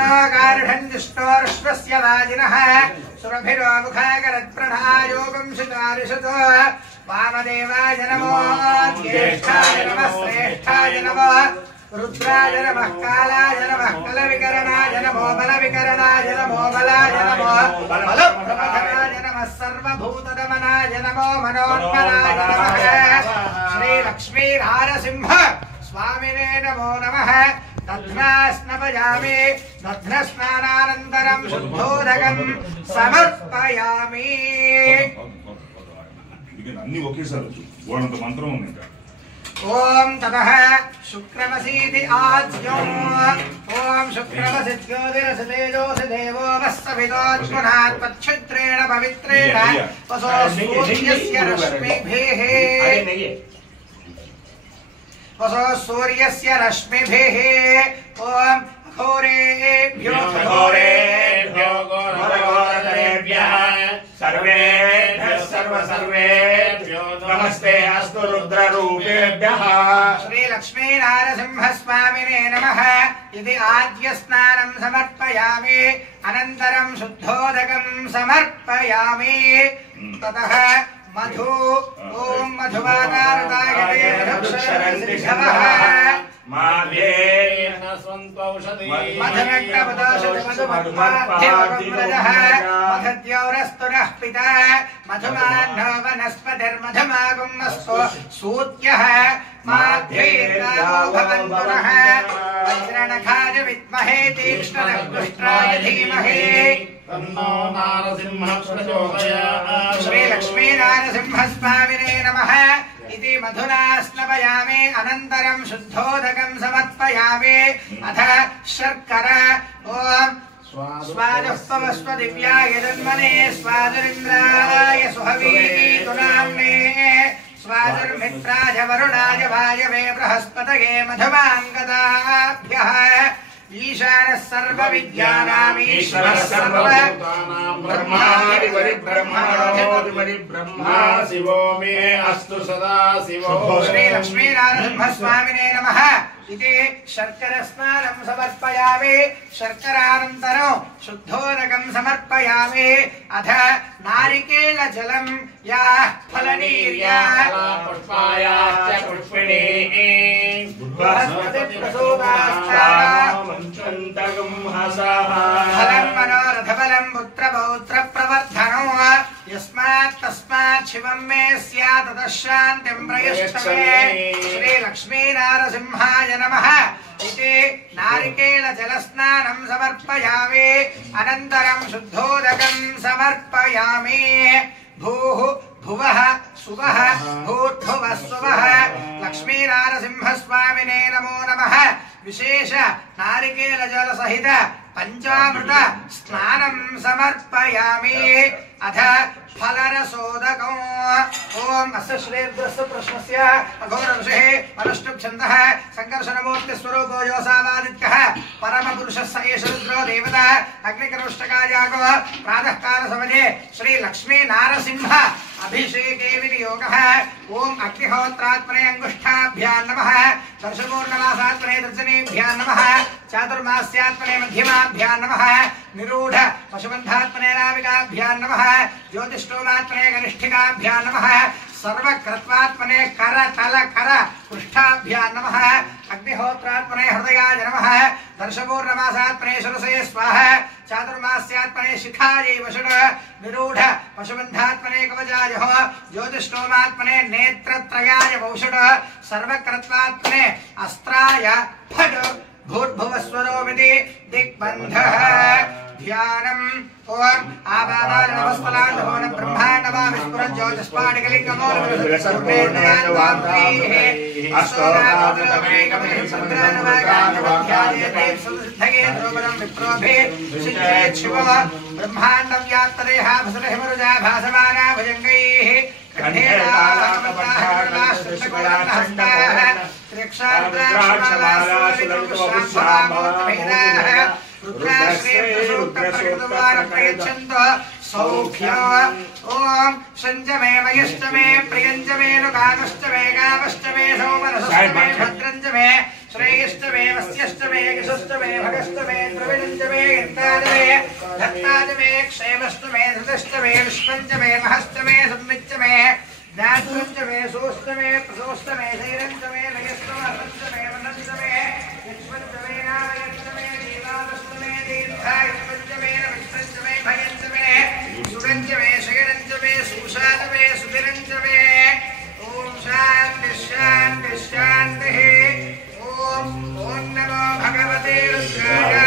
तन्नोगार्ढन्दिष्टोर्श्वस्य वाजिनः सुरभिरो मुखाकरत्प्रणायोगं शितारिषतो वामदेवाय नमो ज्येष्ठाय नमः श्रेष्ठाय नमः रुद्राय नमः कालाय नमः कलविकरणाय नमो बलविकरणाय नमो बलाय नमो बलप्रमथनाय नमः सर्वभूतदमनाय नमो मनोन्मनाय नमः श्रीलक्ष्मीनारसिंह स्वामिने नमो नमः दध्नास्नपयामि दध्नस्नानानन्तरं शुद्धोदकं समर्पयामि అన్ని ఒకేసారి వాడంత మంత్రం ఉంది ఇంకా ओम ततः शुक्रमसीति आज्ञम् ओम शुक्रमसि ज्योतिरसतेजोऽसि देवो वस्सवितोऽत्मनात् तच्छिद्रेण पवित्रेण वसो सूर्यस्य रश्मिभिः ओम घोरेभ्यो घोरेभ्यः सर्वेभ्यः सर्वेभ्यो नमस्ते अस्तु रुद्ररूपेभ्यः श्री लक्ष्मी नारसिंह स्वामिने नमः इति आद्य स्नानं समर्पयामि अनन्तरं शुद्धोदकं समर्पयामि ततः मधु ओम मधुवातारताय मधुक्षरन्तिषवः माभे मधद्यौरस्तुनः पिता मधुमान्नो वनस्पतिर्मधुमागुम्नस्तु सूत्यः भवन्तु नः वज्रनखाय विद्महे तीक्ष्णरक्तुष्ट्राय धीमहि तन्नो नारसिंहः प्रचोदयात् श्री लक्ष्मी नारसिंह स्वामिने नमः इति मधुना स्नपयामि अनन्तरं शुद्धोदकं समर्पयामि अथ शर्करा ओम स्वादुस्पवस्व दिव्याय जन्मने स्वादुरिन्द्राय सुहवीतुनाम्ने स्वादुर्मित्राय वरुणाय वायवे बृहस्पतये मधुमाङ्गदाभ्यः ईशानः सर्वविद्यानाम् ईश्वरः सर्वभूतानां ब्रह्मा शिवो मे अस्तु सदा शिवो श्री लक्ष्मी नारसिंह स्वामिने नमः इति शर्करस्नानं समर्पयामि शर्करानन्तरं शुद्धोदकं समर्पयामि अथ नारिकेलजलं याः फलनीर्याः पुष्पायाश्च पुष्पिणी फलं मनोरथफलं पुत्रपौत्रप्रवर्धनो यस्मात् तस्मात् शिवं मे स्यात् ततः शान्तिं प्रयच्छमे श्री लक्ष्मी नारसिंहाय नमः इति नारिकेलजलस्नानं समर्पयामि अनन्तरं शुद्धोदकं समर्पयामि भूः भुवः सुवः भूर्भुवः सुवः लक्ष्मी नारसिंह स्वामिने नमो नमः विशेष नारिकेलजल सहित पंचामृत स्नानं समर्पयामि अथ फलरसोदकं ओम अस्य श्रेयस्स्य प्रश्नस्य अघोर ऋषिः अनुष्टुप् संकर्षणमूर्ति स्वरूपो योऽसावादित्यः परमपुरुषः स एष रुद्रो देवता अग्निकरुष्टकायागो प्रातः काल समये श्री लक्ष्मी नारसिंह अभिषेके विनियोगः ओम अग्निहोत्रात्मने अंगुष्ठाभ्यां नमः दर्शपूर्णमासात्मने दर्शनेभ्यां नमः चातुर्मास्यात्मने मध्यमाभ्यां नमः निरूढ पशुबन्धात्मने नाविकाभ्यां नमः ज्योतिष्ठोमात्मने कनिष्ठिकाभ्यां नमः सर्वकृत्वात्मने कर तल कर पृष्ठाभ्यां नमः अग्निहोत्रात्मने हृदयाय नमः दर्शपूर्णमासात्मने शिरसे स्वाहा चातुर्मास्यात्मने शिखायै वषट् निरूढ पशुबन्धात्मने कवचाय ज्योतिष्ठोमात्मने नेत्रत्रयाय वौषट् सर्वकृत्वात्मने अस्त्राय फट् भूर्भुवस्वरोमिति दिग्बन्धः ध्यानम् ओम आवादान नमस्पलांधोन ब्रह्मांडवा विस्फुरन् ज्योतिष्पाटिकलिंगमोर्विस्फुरन् अष्टोरावतमेकमहिं सन्द्रानवागान्धवध्यायते सुसिद्धये द्रोपदं विप्रोभे सिद्धेत् शिवः ब्रह्माण्डव्याप्तदेहा भसलहिमरुजा भासमाना भुजङ्गैः कण्ठेनाहस्ताः त्रिक्षारुद्राक्षमालासुललितोऽभिश्रामोत्तमेनाः रुद्राश्रेयसूक्तपरिकृतवारप्रयच्छन्तो सौख्यम् ॐ संजमे मयश्चमे प्रियञ्जमे नुकामश्चमे गावश्चमे सौमनसश्चमे भद्रञ्जमे श्रेयश्चमे वस्यश्चमे यशश्चमे भगश्चमे द्रविणञ्जमे गन्ताजमे धत्ताजमे क्षेमश्चमे धृतश्चमे विश्वञ्जमे महश्चमे संमिच्चमे ज्ञातृञ्जमे सोष्टमे प्रसोष्टमे शैरञ्जमे नयश्चमे वनञ्जमे यक्ष्मञ्जमे नारयश्चमे दीनादश्चमे दीर्घायुष्मञ्जमे नमिष्टञ्जमे भयञ्जमे सुरञ्जमे शैरञ्जमे सुषाजमे सुधिरञ्जमे ॐ शान्तिः शान्तिः शान्तिः ॐ नमो भगवते रुद्राय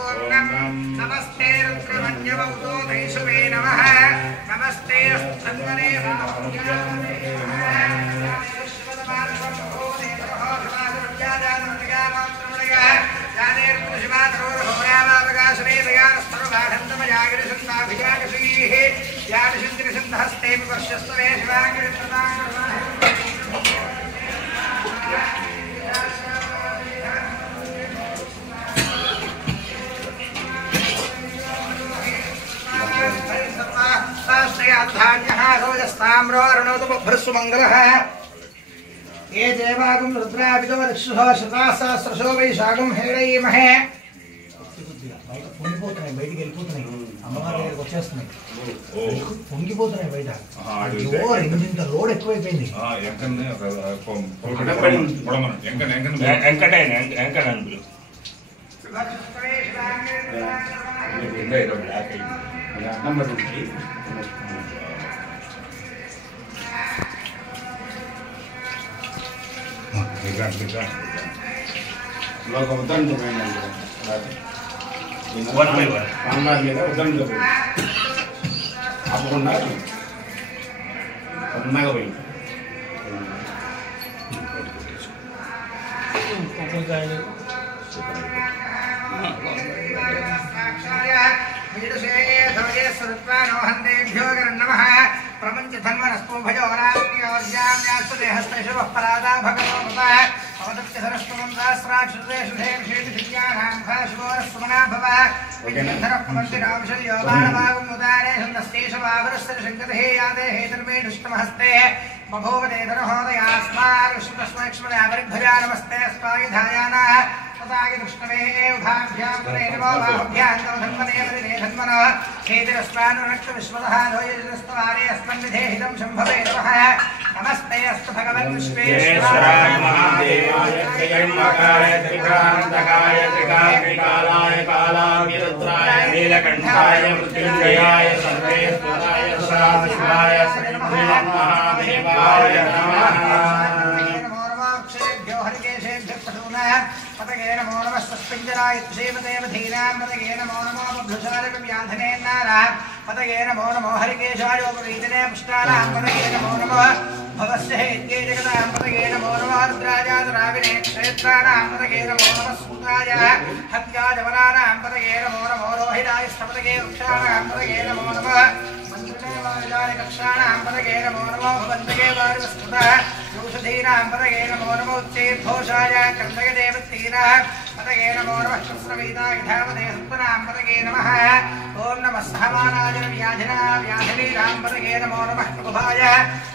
ॐ नमस्ते रुद्रमन्यवतो धैषवे नमः नमस्ते स्तन्वने हस्ते वर्षस्तवे शिवागिरि ये देवागुं रुद्राभितो दिक्षुः शतासहस्रशो वैशाखं हेडयीमहे పొంగిపోతున్నాయి బయటికి వెళ్ళిపోతున్నాయి అమ్మవారి దగ్గరికి వచ్చేస్తున్నాయి పొంగిపోతున్నాయి బయట ఇంత లోడ్ ఎక్కువైపోయింది One by one. प्रपंच धन्वनस्पो भजोराज्ञास्ते हस्तेषु परादा भगवता अवदत्य सरस्वतं सहस्राक्षरेषु विशेषिज्ञानां भाषवोरस्वमना भव विघ्नधरप्रमन्दिरांशयो बाणभागं उदारे सन्दस्तेषु वावरस्य शङ्कते यादे हेतर्मेढुष्टमहस्ते बभूवदेधरहोदयास्मान् विष्णुतस्मैक्ष्मदापरिभ्रजा नमस्ते अस्मायुधायानः तदागि दुष्टवे उभाभ्यां परे नमो बाहुभ्यां धन्वने वदिने धन्वनः हेतिरस्मानुरक्तविश्वतः लोयजनस्तवारे अस्मन्निधे हितं शम्भवे नमः नमस्ते अस्तु भगवन् विश्वेश्वराय महादेवाय त्रिजन्मकाय त्रिक्रान्तकाय त्रिकाग्निकालाय कालाग्निरुद्राय नीलकण्ठाय मृत्युञ्जयाय सर्वेश्वराय सदाशिवाय श्रीमन्महादेवाय नमः पतगे नमो नमः सस्पिञ्जराय श्रीमदेव धीनां पतगे नमो नमो बभ्रुषाय व्याधने नाराः पतगे नमो नमो हरिकेशाय उपवीतने पुष्टानां पतगे नमो नमः भवस्य हेत्ये जगतां पतगे नमो नमः रुद्राजातराविने क्षेत्राणां पतगे नमो नमः सूताय हत्याय वनानां पतगे नमो नमो रोहिताय स्तपतगे वृक्षाणां पतगे नमो नमः मन्त्रदेवाय कक्षाणां पतगे नमो नमो भवन्तगे वायुस्तुतः औषधीनां पतगे नमो नमो उच्चैर्घोषाय कर्तय देवतीनाः पतगे नमो नमः शस्त्रवीताय धावते सत्पनां पतगे नमः ॐ नमः सहमानाय व्याधिना व्याधिनीनां पतगे नमो नमः प्रभुभाय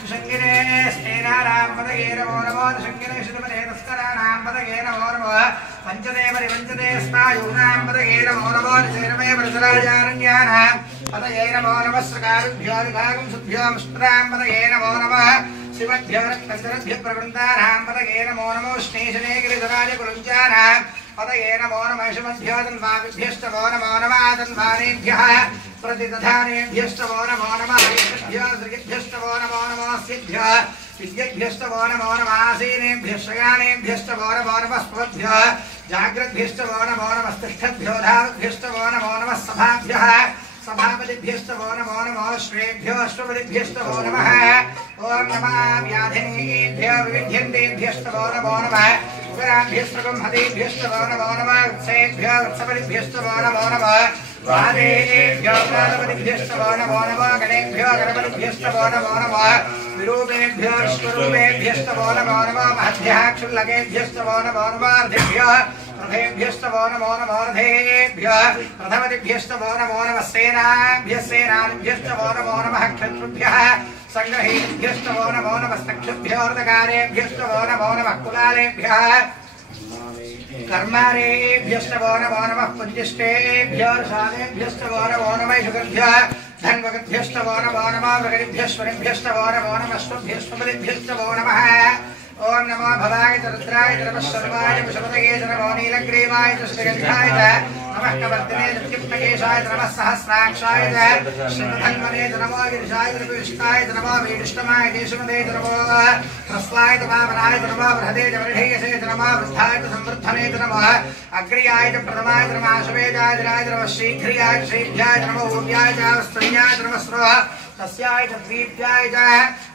सुषङ्गिने स्तेनानां पतगे नमो नमो सुषङ्गिने श्रीमते तस्कराणां पतगे नमो नमः पञ्चदेव रिवञ्चते स्नायूनां पतगे नमो नमो निशैरमे वृषराजारण्यानां पतगे नमो नमः सकारुभ्यो विभागं सुभ्यो मुष्टां पतगे नमो नमः शिवभ्यो रक्तचरभ्यो प्रवृन्दानां पतगे नमो नमो स्नेशने गिरिधराज कुरुञ्चानां पतगे नमो नमः शिवभ्यो तन्वाभ्यश्चमो नमो नमः तन्वानेभ्यः प्रतिदधानेभ्यश्चमो नमो नमः श्रीभ्यश्चमो नमो नमः स्यभ्यः विद्यभ्यश्चमो नमो नमः आसीनेभ्यः शयानेभ्यश्चमो नमो नमः स्पभ्यः जाग्रद्भ्यश्चमो नमो नमः तिष्ठभ्यो धावभ्यश्चमो नमो नमः सभाभ्यः सभापतिभ्यश्चमो नमो नमः श्रेभ्यो अश्वपतिभ्यश्चमो नमः ॐ नमः व्याधिनीभ्यो विविध्यन्तेभ्यश्चमो नमो नमः उग्राभ्यश्चमहतेभ्यश्चमो नमो नमः उत्सेभ्यो वत्सपतिभ्यश्चमो नमो नमः वादेभ्यो प्राणपतिभ्यश्चमो नमो नमः गणेभ्यो गणपतिभ्यश्चमो नमो नमः विरूपेभ्यो विश्वरूपेभ्यश्चमो नमो नमः महद्भ्यः क्षुल्लकेभ्यश्चमो नमो नमः अर्धिभ्यो रथेभ्यस्तवो नमो नमो रथेभ्यः रथवतिभ्यस्तवो नमो नमः सेनाभ्यः सेनाभ्यस्तवो नमो नमः क्षत्रुभ्यः संग्रहेभ्यस्तवो नमो नमः चक्षुभ्यो अर्धकारेभ्यस्तवो नमो नमः कुलालेभ्यः कर्मारेभ्यस्तवो नमो नमः पुञ्जिष्टेभ्यो शालेभ्यस्तवो नमो नमः शुकभ्यः धन्वगभ्यस्तवो नमो नमः मृगभ्यश्वरिभ्यस्तवो नमो नमः स्वभ्यस्वरिभ्यस्तवो नमः ओम नमो भवाय रुद्राय नमः सर्वाय विष्णुपतये नमो नीलग्रीवाय श्रीगंधाय नमः कवर्तने नित्यप्तकेशाय नमः सहस्राक्षाय श्रीधन्वने नमो गिरिशाय विष्टाय नमो वैष्णवाय देशमदे नमो ह्रस्वाय वामनाय नमो बृहदे वर्धेयसे नमो वृद्धाय संवर्धने नमो अग्र्याय प्रथमाय नमः आश्वेजाय नमः शीघ्र्याय श्रीभ्याय नमो ऊर्याय स्तन्याय नमः स्रोः तस्याय द्वीप्याय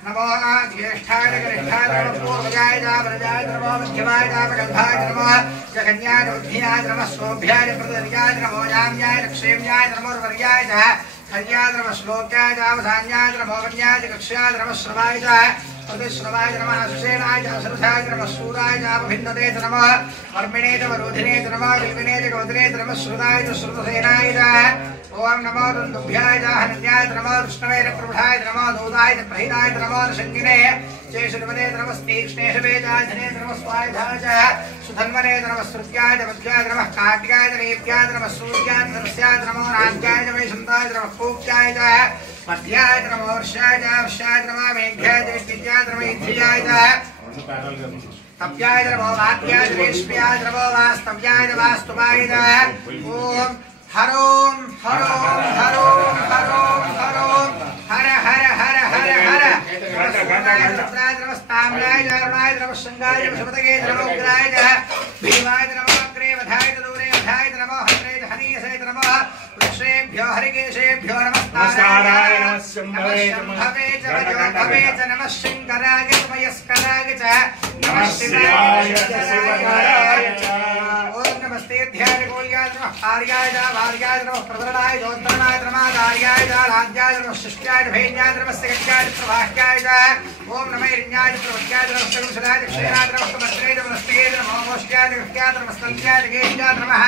नमो ज्येष्ठाय गरिष्ठाय नमः पूर्वजाय वरजाय नमो मध्यमाय प्रगल्भाय नमो जगन्याय बुद्धियाय नमः शोभ्याय प्रदर्याय नमो याम्याय लक्ष्मीयाय नमो वर्याय कल्याय नमः श्लोक्याय अवधान्याय नमो वन्याय कक्ष्याय नमः श्रवाय प्रतिश्रवाय नमः सुषेणाय सरसाय नमः सूराय भिन्नते नमः वर्मिणे वरोधिने नमः विल्विने गोदने नमः श्रुताय श्रुतसेनाय ओम नमो दुन्दुभ्याय हनन्याय नमः विष्णवे प्रभुधाय नमः दूताय प्रहिताय नमः शङ्गिने चेशुर्वने नमः तीक्ष्णेशवेजाय धने नमः स्वायधाय सुधन्वने नमः श्रुत्याय मध्याय नमः काट्याय नेप्याय नमः सूर्याय नरस्याय नमः राज्याय वैशन्ताय नमः पूक्याय मध्याय नमः वर्षाय नमः मेघ्याय विद्याय नमः इन्द्रियाय तप्याय नमः वाक्याय रेष्म्याय नमः वास्तव्याय वास्तुवाय ओम हरोम हरोम हरोम हरोम हरोम हर हर हर हर हर नमस्ताम्राय जरुणाय नमः शंगाय विष्णुपतये नमः उग्राय भीमाय नमः अग्रे वधाय दूरे वधाय नमः हरे हरियसे नमः वृक्षेभ्यो हरिकेशेभ्यो नमस्ताराय नमः शंभवे च वजोभवे च नमः शंकराय मयस्कराय च नमः शिवाय शिवाय च ओम नमस्ते ध्यान गोल्याय नमः आर्याय वार्याय नमः प्रवरणाय ज्योतिर्नाय नमः दार्याय लाद्याय नमः शिष्याय भेन्याय नमः सिगत्याय प्रवाह्याय ओम नमः इरण्याय प्रवत्याय नमः सगुणसदाय क्षेराय नमः समस्त्रे नमस्ते नमः मोष्ट्याय विख्याय नमः स्तन्त्याय गेन्द्याय नमः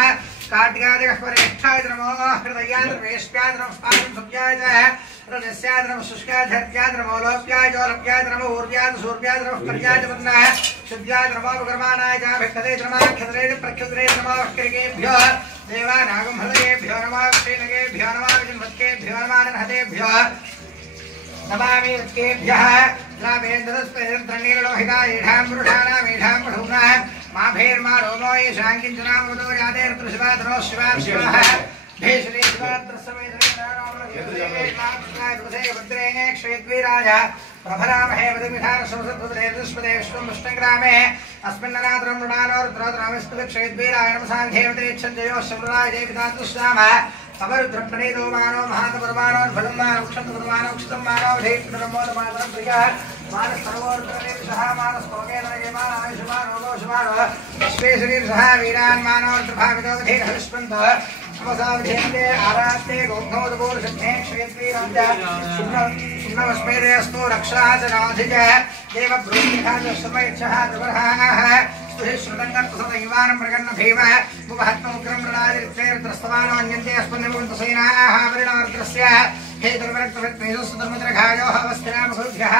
कार्तिकाय वरेष्ठाय नमः हृदयाय वेश्याय नमः पादं सुभ्याय रजस्याय नमः शुष्काय धर्त्याय नमः लोप्याय जोलप्याय नमः ऊर्व्याय सूर्याय नमः पर्याय वन्नः शुद्ध्याय नमः कर्माणाय भिक्खते नमः क्षत्रे प्रक्षत्रे नमः कृकेभ्यो देवानागं हृदयेभ्यो नमः श्रीनगेभ्यो नमः विजन्वत्केभ्यो नमः हतेभ्यो नमामि वत्केभ्यः द्रावेन्द्रस्पेन्द्रणीलोहिताय ईढां पुरुषाणाम् ईढां पठूनाः मा भैर्मा रोमो येषां किञ्चनामवतो यादेर्तृशिवाधनो शिवाः भेषणे शिवाद्रसमेन्द्रेण क्षेत्वीराय प्रभरामहे वदमिठानसंसद्वदे विश्वं विष्णुग्रामे अस्मिन्ननादरं मृणानो रुद्रोद्रामेस्तु क्षेत्वीराय नमसाङ्घेवते छन्दयो शमृणाय जयपितातुश्याम अवरुद्रप्रणीतो मानो महातपरमानो फलमानो क्षतपरमानो क्षतमानो धेत्रमोदमातरं प्रियः मानसरोवर्तनेशः मानस्तोकेनयमानायुषमानो विश्वेशरीर्षः वीरान् मानोर्त्रभावितो धीरहविष्पन्तः नमसावधेन्दे आरात्ते गोघ्नोदपूर्षे क्षेत्रीरञ्च सुम्नवस्मेरेऽस्तु रक्षाः च नाधिजः देवब्रूहिः श्रमयच्छः द्रवरहाः श्रुतङ्गत्वसदैवानं प्रगन्न भीमः मुपहत्ममुग्रं मृणादिरित्रेर्द्रस्तवानो अन्यन्ते अस्मन्निमुन्तसेनाः परिणार्द्रस्य हे दुर्वरक्तवृत्मेषुसुधर्मद्रघायोः अवस्थिरामसुभ्यः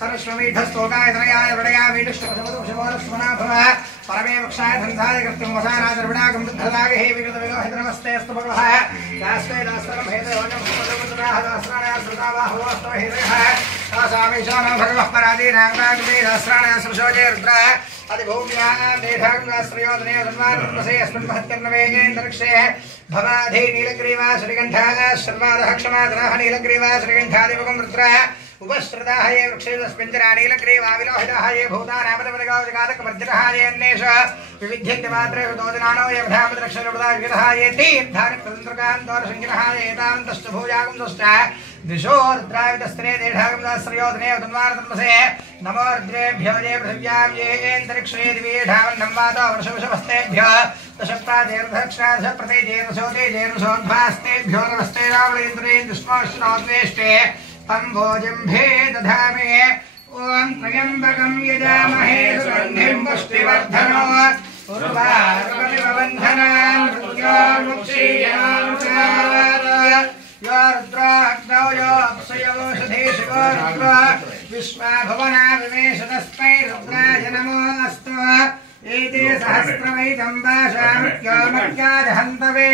सरश्वमीढस्तोकाय तनयाय वडयामीढुष्टमधुक्षमोलक्ष्मणाभवः परमे वक्षाय धन्धाय कर्तुं वसानादर्विणाकं दुद्धदाय हे विगतविलोहितनमस्ते अस्तु भगवः दास्ते दास्त्रं भेदयोजं सुपदमुद्राः दास्राणया श्रुतावाहुवस्तो हेदयः तासामीशानो भगवः परादीनाङ्गाग्ने दास्राणया सुशोजे रुद्रः अधिभूम्यां देधाग्नाश्रयोदने धन्वानन्दसे अस्मिन् महत्कर्णवेगेन्दर्क्षे भवाधे नीलग्रीवा श्रीकण्ठाः शर्वादः क्षमादरः नीलग्रीवा श्रीकण्ठादिवकं रुद्रः उपश्रुताः ये वृक्षेदस्मिञ्जरा नीलग्रीवा विलोहिताः ये भूतानामदवदगावजगातकवर्जितः ये अन्येष विविध्यन्त्यमात्रे हृदोदिनानो ये भ्रामदरक्षलुडा विविधः ये तीर्थानिप्रतन्त्रकान्तोरसङ्गिनः ये एतावन्तश्च भूयागं दुष्ट दिशो रुद्रावितस्त्रे देढागमदाश्रयोधने उदन्वारतन्मसे नमो रुद्रेभ्यो ये पृथिव्यां येऽन्तरिक्षे दिवीढावन्नं वातो वर्षवशवस्तेभ्यो दशप्रादेर्धक्षादश प्रतेजेर्नशोतेजेर्नशोध्वास्तेभ्यो नमस्ते रावणेन्द्रेन्द्रष्मोष्णोद्वेष्टे तम्भोजम्भे दधामे ॐ त्र्यम्बकं यजामहे सुगन्धिं पुष्टिवर्धनो पूर्वार्पमिव बन्धनान् मृत्योर्मुक्षीयान् यो रुद्राग्नौ यो अप्सुयवोषधे शिवो रुद्रो विश्वा भुवना विवेशतस्मै रुद्राय नमोऽस्तु एते सहस्रमैतं वाशामृत्योमर्यादहन्तवे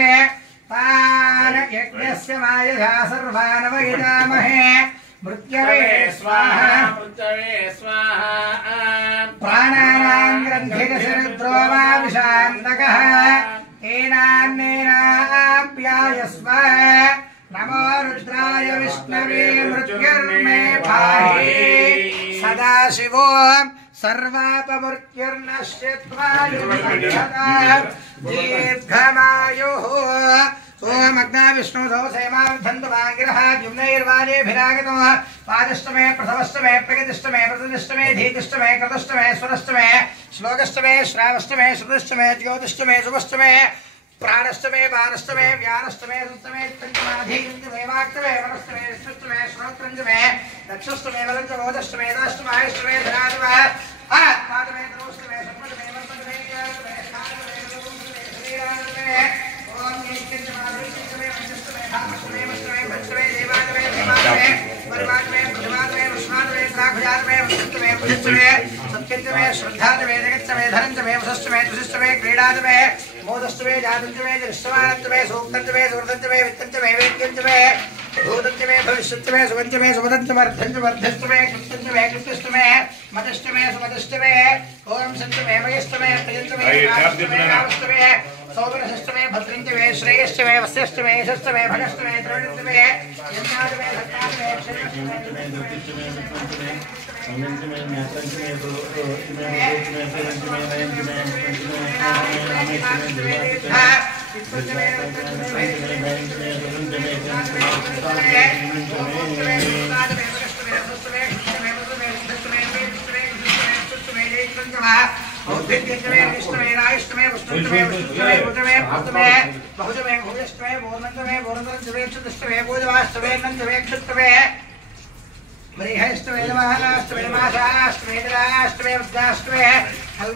तान् यज्ञस्य मायया सर्वानवयजामहे मृत्यवे स्वाहा प्राणानां ग्रन्थिरसरुद्रो वा विशान्तकः एनान्नेनाप्यायस्व नमो रुद्राय विष्णवे मृत्युर्मे पाहि सदाशिवो सर्वापमृत्युर्नश्यत्वा दीर्घमायुः ओम अग्ना विष्णु सेमाधन्तवाङ्गिरः द्युम्नैर्वाजेभिरागतो पादष्टमे प्रथमष्टमे प्रगतिष्टमे प्रतिष्टमे धीतिष्टमे कृतष्टमे स्वरष्टमे श्लोकष्टमे श्रावष्टमे श्रुतष्टमे ज्योतिष्टमे शुभष्टमे प्राणष्टमे बाणष्टमे व्यानष्टमे सुष्टमे पंचमाधीरञ्जमे वाक्तमे वनष्टमे विष्णुष्टमे श्रोत्रञ्जमे दक्षष्टमे वलञ्जमोदष्टमे दाष्टमायष्टमे धनादमे आत्मादमे तरोष्टमे सम्पदमे वर्तमे यादमे खादमे लघुष्टमे शरीरादमे ओम नित्यञ्जमाधीरञ्जमे वंशष्टमे भामष्टमे वष्टमे भष्टमे देवादमे देवादमे परिवादमे प्रथमादमे विष्णादमे प्राखुजादमे वंशष्टमे भुजष्टमे सत्यञ्जमे श्रद्धादमे जगच्चमे धनञ्जमे वशष्टमे तुषष्टमे क्रीडादमे मोदष्टमे जातञ्जमे दृष्टवानञ्जमे सूक्तञ्जमे सुवर्धञ्जमे वित्तञ्जमे वेद्यञ्जमे भूतञ्जमे भविष्यञ्जमे सुवञ्जमे सुवदञ्जमर्धञ्जमर्धष्टमे कृत्यञ्जमे कृत्यष्टमे मदष्टमे सुमदष्टमे ओम सञ्जमे मयष्टमे प्रियञ्जमे नामष्टमे सौवर्णष्टमे भद्रञ्जमे श्रेयष्टमे वस्यष्टमे यशष्टमे भगष्टमे त्रोणिष्टमे यज्ञादमे धत्तादमे बृहस्पतिवासरे मासाष्टमे